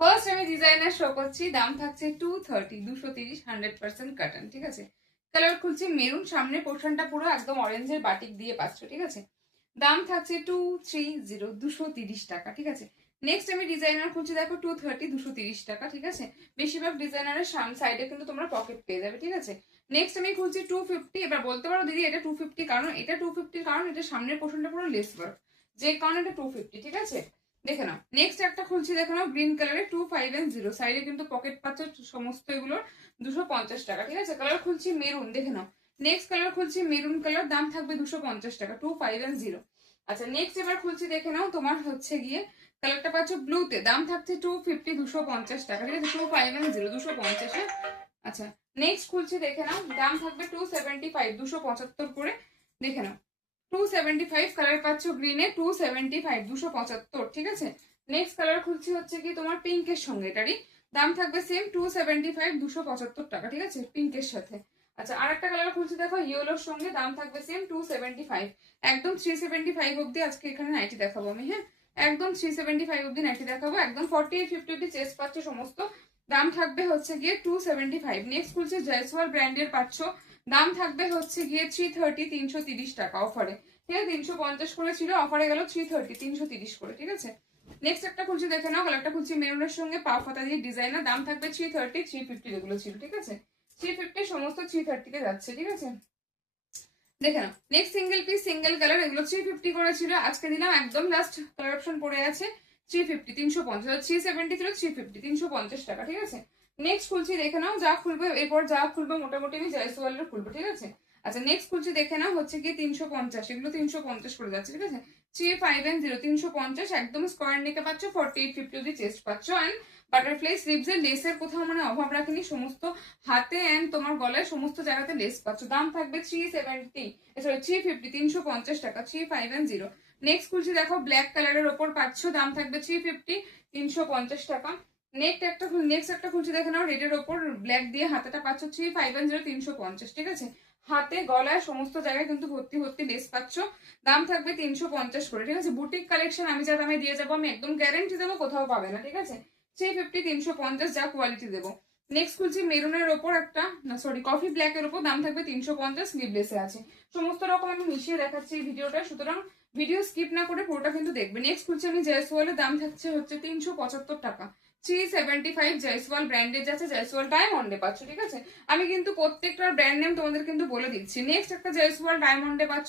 First আমি designer show করছি, দাম থাকছে 230, 230, 100% কটন, ঠিক আছে। কালার খুলছি মেরুন, সামনের পোর্শনটা পুরো একদম অরেঞ্জের বাটিক দিয়ে পাচ্ছ, ঠিক আছে। দাম থাকছে 230, 230 টাকা, ঠিক আছে। নেক্সট আমি ডিজাইনার খুলছি, দেখো 230, 230 টাকা, ঠিক আছে। বেশিরভাগ ডিজাইনারের সাইডে কিন্তু তোমরা পকেট পেয়ে যাবে, ঠিক আছে। নেক্সট আমি খুলছি 250। এবার বলতে পারো দিদি এটা 250 কারণ এটা 250 কারণ এটা সামনের পোর্শনটা পুরো লেস ওয়ার্ক, যে কারণে এটা 250, ঠিক আছে। দেখে নাও। নেক্সট একটা খুলছি, দেখে নাও গ্রিন কালারে 25 সাইডে কিন্তু পকেট পাচ্ছ সমস্ত এগুলোর 250 টাকা, ঠিক আছে। কালার খুলছি মেরুন, দেখে নাও। নেক্সট কালার খুলছি মেরুন কালার, দাম থাকবে 250 টাকা, 250। আচ্ছা নেক্সট এবার খুলছি, দেখে নাও তোমার হচ্ছে গিয়ে কালারটা পাচ্ছ ব্লুতে, দাম থাকছে 250, 250 টাকা, ঠিক আছে। 250, 250। আচ্ছা নেক্সট খুলছি, দেখে নাও দাম থাকবে 275, 275 করে, দেখে নাও 275 কালার পাচ্ছ গ্রিনে, 275, 275, ঠিক আছে। নেক্সট কালার খুলছি হচ্ছে কি তোমার পিঙ্কের সঙ্গে, এটারই দাম থাকবে সেম 275, 275 টাকা, ঠিক আছে, পিঙ্কের সাথে। আচ্ছা আর একটা কালার খুলছি, দেখো ইয়েলোর সঙ্গে, দাম থাকবে সেম 275, একদম 375 অব্দি আজকে এখানে নাইটি দেখাবো আমি, হ্যাঁ একদম 375 অব্দি নাইটি দেখাবো, একদম 48, 50 চেস্ট পাচ্ছ সমস্ত, দাম থাকবে হচ্ছে গিয়ে 275। নেক্সট খুলছি জয়সওয়াল ব্র্যান্ডের পাচ্ছ, দাম থাকবে হচ্ছে গিয়ে 330, 330 টাকা অফারে, ঠিক আছে। 350 করে ছিল, অফারে গেল 330, 330 করে, ঠিক আছে। নেক্সট একটা খুলছি, দেখে নাও কালারটা খুলছি মেরুনের সঙ্গে পা ফাতা দিয়ে ডিজাইনার, দাম থাকবে 330, 350 যেগুলো ছিল, ঠিক আছে। 350 সমস্ত 330 তে যাচ্ছে, ঠিক আছে। দেখে নাও next single piece single colour, এগুলো 350 করে ছিল, আজকে দিলাম একদম লাস্ট কালার অপশন পড়ে আছে 350, 350, 370 ছিল 350, 350 টাকা, ঠিক আছে। নেক্সট খুলছি, দেখে নাও যা খুলবে এরপর যা খুলবে মোটামুটি আমি জয়সওয়ালের খুলবো, ঠিক আছে। আচ্ছা নেক্সট খুলছি, দেখে নাও হচ্ছে কি 350, এগুলো 350 করে যাচ্ছে, ঠিক আছে। 350, 350 একদম স্কোয়ার নেকে পাচ্ছ, 48, 50 অব্দি চেস্ট পাচ্ছ, অ্যান্ড বাটারফ্লাই স্লিভস এর লেসের কোথাও মানে অভাব রাখিনি, সমস্ত হাতে এন্ড তোমার গলায় সমস্ত জায়গাতে লেস পাচ্ছ, দাম থাকবে 370, সরি 350, 350 টাকা, 350। নেক্সট খুলছি, দেখো ব্ল্যাক কালারের ওপর পাচ্ছ, দাম থাকবে 350, 350 টাকা। নেক্সট একটা খুলছি, দেখে নাও রেডের ওপর ব্ল্যাক দিয়ে হাতাটা পাচ্ছ 350, 350, ঠিক আছে। হাতে গলায় সমস্ত জায়গায় কিন্তু ভর্তি ভর্তি লেস পাচ্ছ, দাম থাকবে 350 করে, ঠিক আছে। বুটিক কালেকশন আমি যা দামে দিয়ে যাবো আমি একদম গ্যারেন্টি দেবো, কোথাও পাবে না, ঠিক আছে। 350, 350 যা কোয়ালিটি দেবো। নেক্সট খুলছি মেরুনের ওপর একটা, না সরি কফি ব্ল্যাক এর ওপর, দাম থাকবে 350, স্লিভলেসে আছে, সমস্ত রকম আমি মিশিয়ে দেখাচ্ছি এই ভিডিওটা, সুতরাং ভিডিও স্কিপ না করে পুরোটা কিন্তু দেখবে। নেক্সট খুলছি আমি জয়সওয়ালের, দাম থাকছে হচ্ছে 375 টাকা, 375 জয়সওয়াল ব্র্যান্ডের যাচ্ছে, জয়সওয়াল ডায়মন্ডে পাচ্ছ, ঠিক আছে। আমি কিন্তু প্রত্যেকটা ব্র্যান্ড নেম তোমাদের কিন্তু বলে দিচ্ছি। নেক্সট একটা জয়সওয়াল ডায়মন্ডে পাচ্ছ